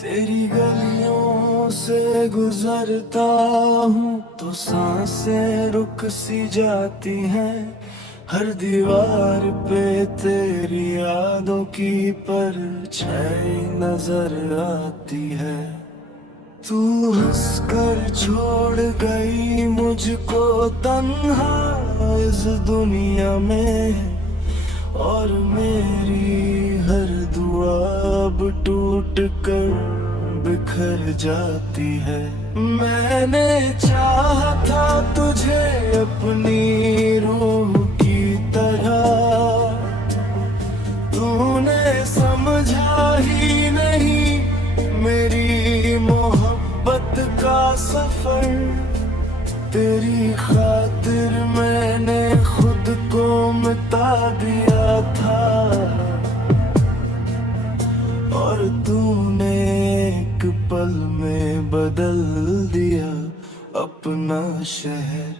तेरी गलियों से गुजरता हूँ तो सांसें रुक सी जाती हैं। हर दीवार पे तेरी यादों की परछाई नजर आती है। तू हंसकर छोड़ गई मुझको तन्हा इस दुनिया में, और मेरी हर दुआ अब टूट कर बिखर जाती है। मैंने चाहा था तुझे अपनी रूह की तरह, तूने समझा ही नहीं मेरी मोहब्बत का सफर। तेरी खातिर मैंने खुद को मिटा दिया था, और तूने एक पल में बदल दिया अपना शहर।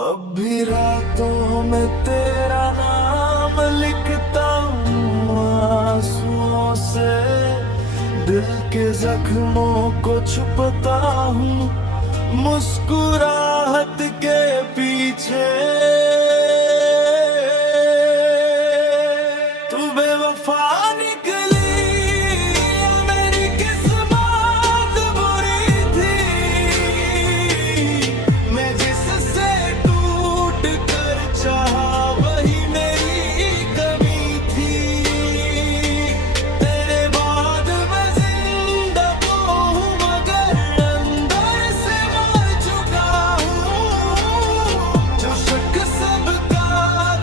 अब भी रातों में तेरा नाम लिखता हूँ आंसुओं से, दिल के जख्मों को छुपता हूँ मुस्कुराहट के पीछे। तू बेवफा निकली, मेरी किस्मत बुरी थी। मैं जिससे टूट कर चाहा वही मेरी कमी थी। तेरे बाद मैं जिंदा तो हूँ मगर अंदर से मर चुका हूँ। जो शक सबका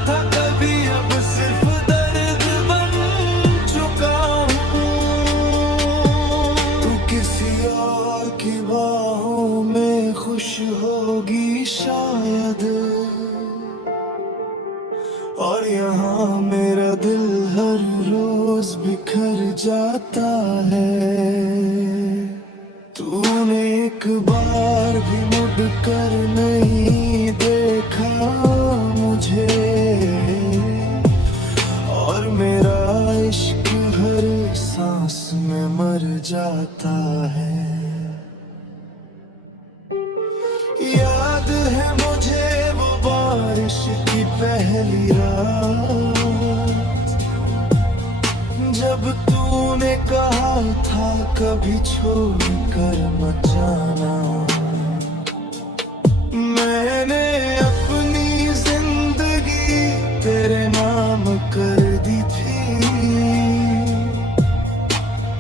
था कभी अब सिर्फ दर्द बन चुका हूँ। तू किसी और की बाहों में खुश होगी शायद, और यहाँ मेरा दिल हर रोज बिखर जाता है। तूने एक बार भी मुड़ कर नहीं देखा मुझे, और मेरा इश्क हर सांस में मर जाता है। याद है मुझे वो बारिश की पहली रात, जब तूने कहा था कभी छोड़ कर मत जाना। मैंने अपनी जिंदगी तेरे नाम कर दी थी,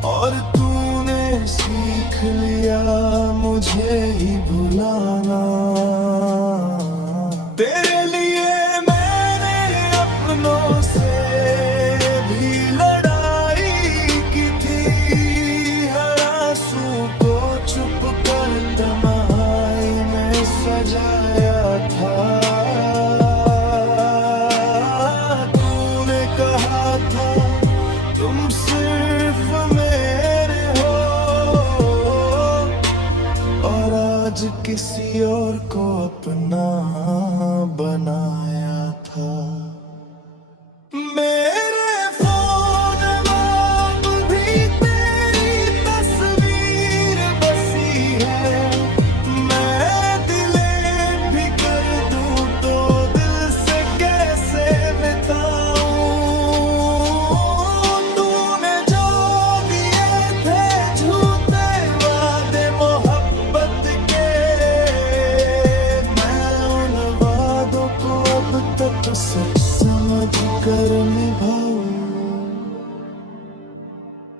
और तूने सीख लिया मुझे ही भुलाना। तेरे लिए मैंने अपनों से भी लड़ाई की थी, हर आंसू को चुप कर तन्हाई में सजाया था। तूने कहा था तुम सिर्फ मेरे हो, और आज किसी और को अपना बनाया था। मेरे फोन में भी तेरी तस्वीर बसी है। मैं डिलीट भी कर दूं तो दिल से कैसे मिटाऊं। तूने जो दिए थे झूठे वादे मोहब्बत के, मैं उन वादों को अब तक सच समझ कर निभाऊं।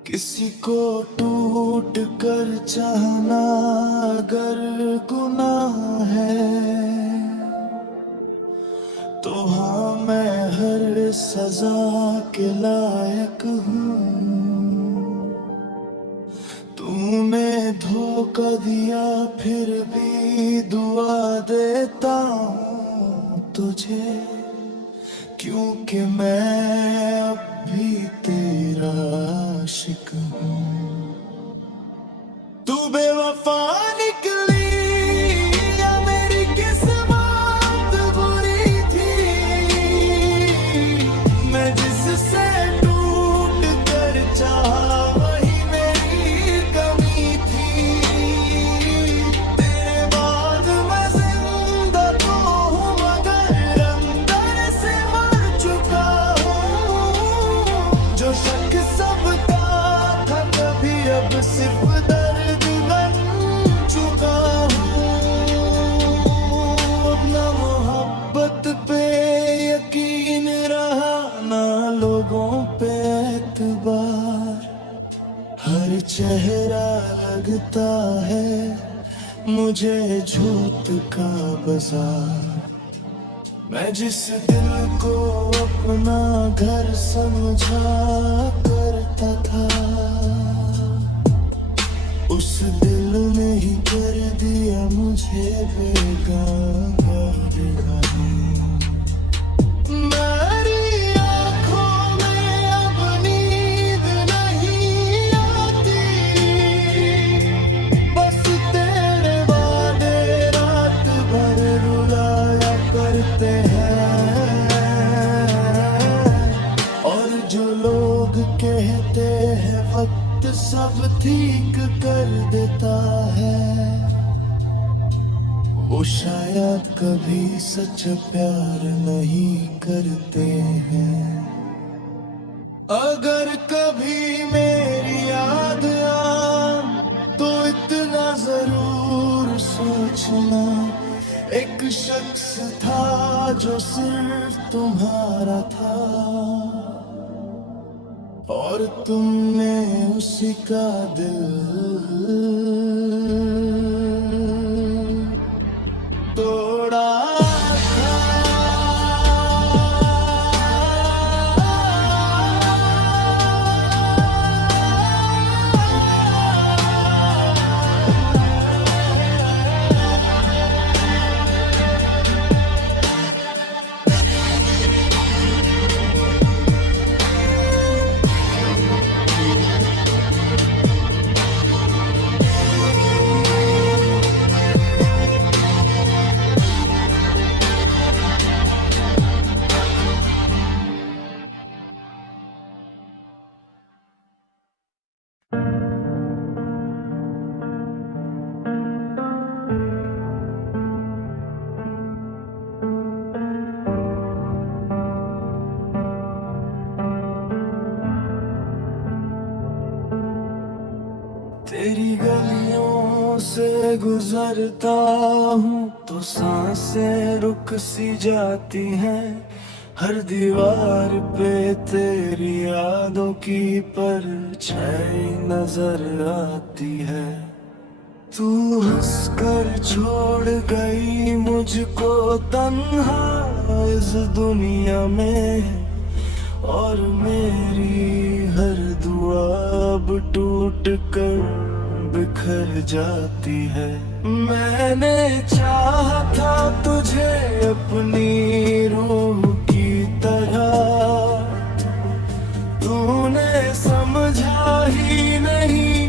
किसी को टूट कर चाहना अगर गुनाह है, तो हाँ मैं हर सजा के लायक हूँ। तूने धोखा दिया फिर भी दुआ देता हूँ तुझे, क्योंकि मैं अब भी तेरा आशिक हूँ। तू बेवफा निकली, या मेरी किस्मत बुरी थी। मैं जिससे टूट कर चाहा वही मेरी सिर्फ दर्द बन चुका हूँ। अब ना मोहब्बत पे यकीन रहा, ना लोगों पे एतबार। हर चेहरा लगता है मुझे झूठ का बाजार। मैं जिस दिल को अपना घर समझा करता था, उस दिल ने ही कर दिया मुझे बेगाना बेगाना। मेरी आँखों में अब नींद नहीं आती, बस तेरे वादे रात भर रुलाया करते हैं। और जो लोग कहते हैं वक्त सब ठीक कर देता है, वो शायद कभी सच प्यार नहीं करते हैं। अगर कभी मेरी याद आ तो इतना जरूर सोचना, एक शख्स था जो सिर्फ तुम्हारा था, और तुमने उसी का दिल तोड़ा था। तेरी गलियों से गुजरता हूँ तो सांसें रुक सी जाती हैं। हर दीवार पे तेरी यादों की परछाई नजर आती है। तू हंसकर छोड़ गई मुझको तन्हा इस दुनिया में, और मेरी हर दुआ अब टूट कर बिखर जाती है। मैंने चाहा था तुझे अपनी रूह की तरह, तूने समझा ही नहीं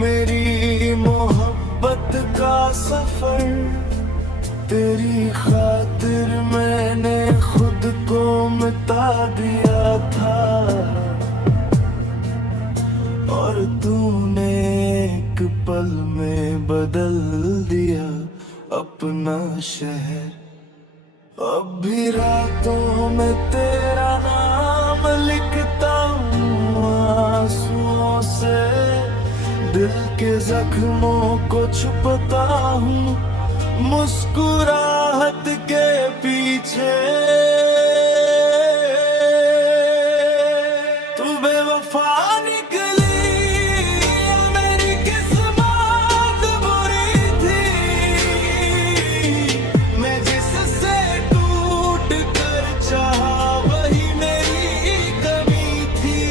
मेरी मोहब्बत का सफर। तेरी खातिर मैंने खुद को मिटा दिया था, और तूने एक पल में बदल दिया अपना शहर। अब भी रातों में तेरा नाम लिखता हूँ आंसुओं से, दिल के जख्मों को छुपता हूँ मुस्कुराहट के पीछे। तू बेवफा निकली, मेरी किस्मत बुरी थी, मैं जिससे टूट कर चाहा वही मेरी कमी थी।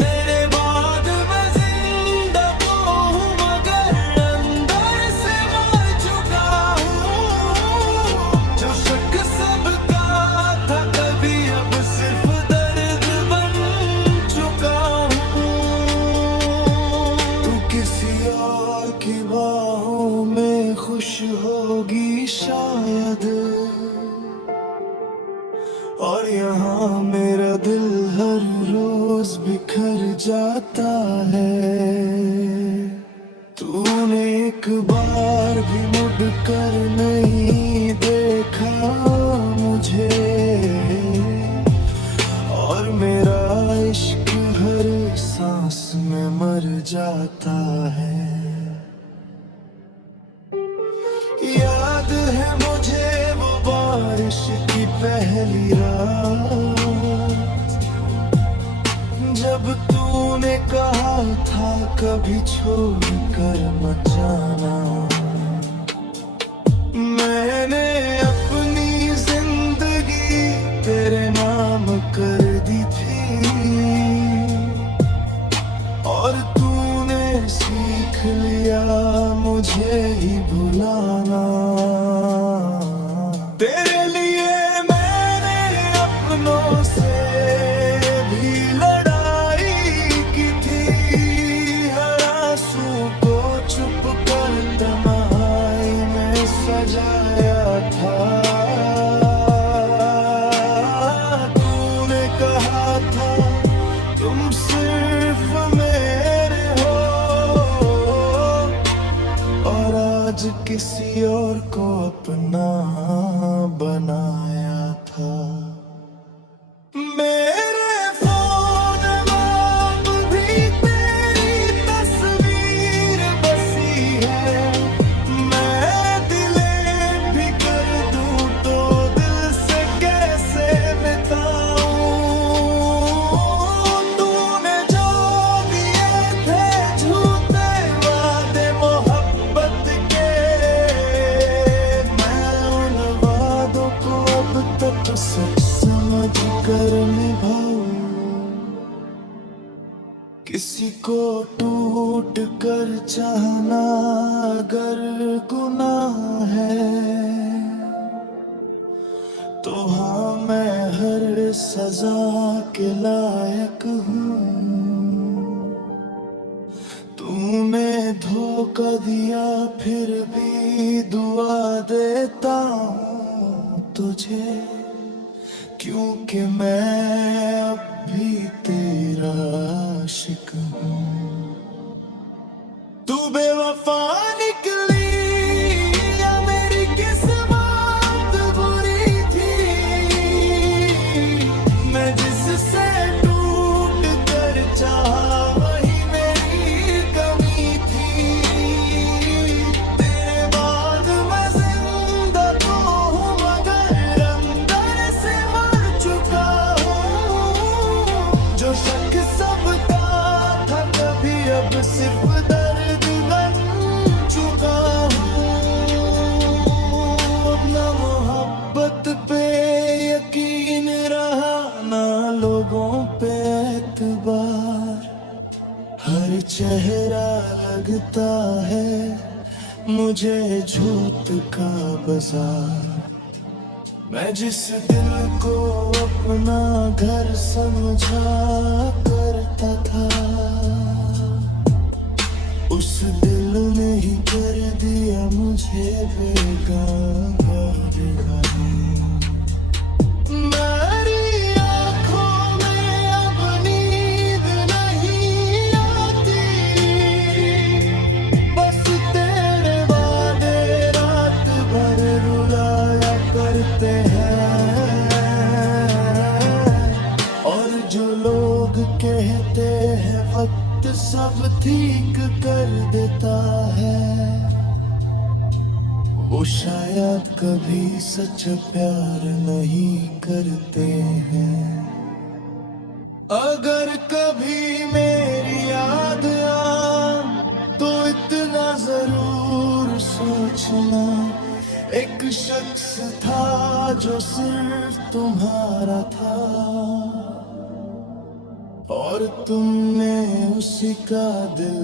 तेरे बाद मैं जिंदा हूँ मगर अंदर से जो शक सबका था कभी अब सिर्फ दर्द बन चुका हूँ। तू किसी और की बाहों में खुश होगी शायद, और यहाँ मेरा दिल हर रोज बिखर जाता है। तूने एक बार भी मुड़ कर नहीं देखा मुझे, और मेरा इश्क हर सांस सांस में मर जाता है। याद है मुझे वो बारिश की पहली रात, जब तूने कहा था कभी छोड़ कर मत जाना। मैंने अपनी जिंदगी तेरे नाम कर दी थी, और तूने सीख लिया मुझे ही भुलाना। तेरे लिए मैंने अपनों से भी लड़ाई की थी, हर आंसू को चुप कर तन्हाई में सजाया था। तूने कहा था तुम सिर्फ मेरे हो, और आज किसी और को अपना बनाया था। मेरे फोन में भी तेरी तस्वीर बसी है, मैं डिलीट भी कर दूं तो दिल से कैसे मिटाऊं। तूने जो दिए थे झूठे वादे मोहब्बत के, मैं उन वादों को अब तक सच समझ कर निभाऊं। किसी को टूट कर चाहना अगर गुनाह है, तो हाँ मैं हर सजा के लायक हूँ। तूने धोखा दिया फिर भी दुआ देता हूँ तुझे, क्योंकि मैं अब भी तेरा आशिक हूँ। तू बेवफा निकली या मेरी किस्मत बुरी थी, मैं जिससे टूट कर चाहा वही मेरी कमी थी। तेरे बाद मैं जिंदा तो हूँ मगर अंदर से मर चुका हूँ। जो शक सबका था कभी अब सिर्फ दर्द बन चुका हूँ। अब ना मोहब्बत पे यकीन रहा ना लोगों पे एतबार, हर चेहरा लगता है मुझे झूठ का बाजार। मैं जिस दिल को अपना घर समझा करता था, उस दिल ने ही कर दिया मुझे बेगाना। मेरी आँखों में अब नींद नहीं आती, बस तेरे वादे रात भर रुलाया करते हैं। और जो लोग कहते हैं वक्त सब ठीक कर देता है, वो शायद कभी सच प्यार नहीं करते हैं। अगर कभी मेरी याद आ तो इतना जरूर सोचना, एक शख्स था जो सिर्फ तुम्हारा था, और तुमने उसी का दिल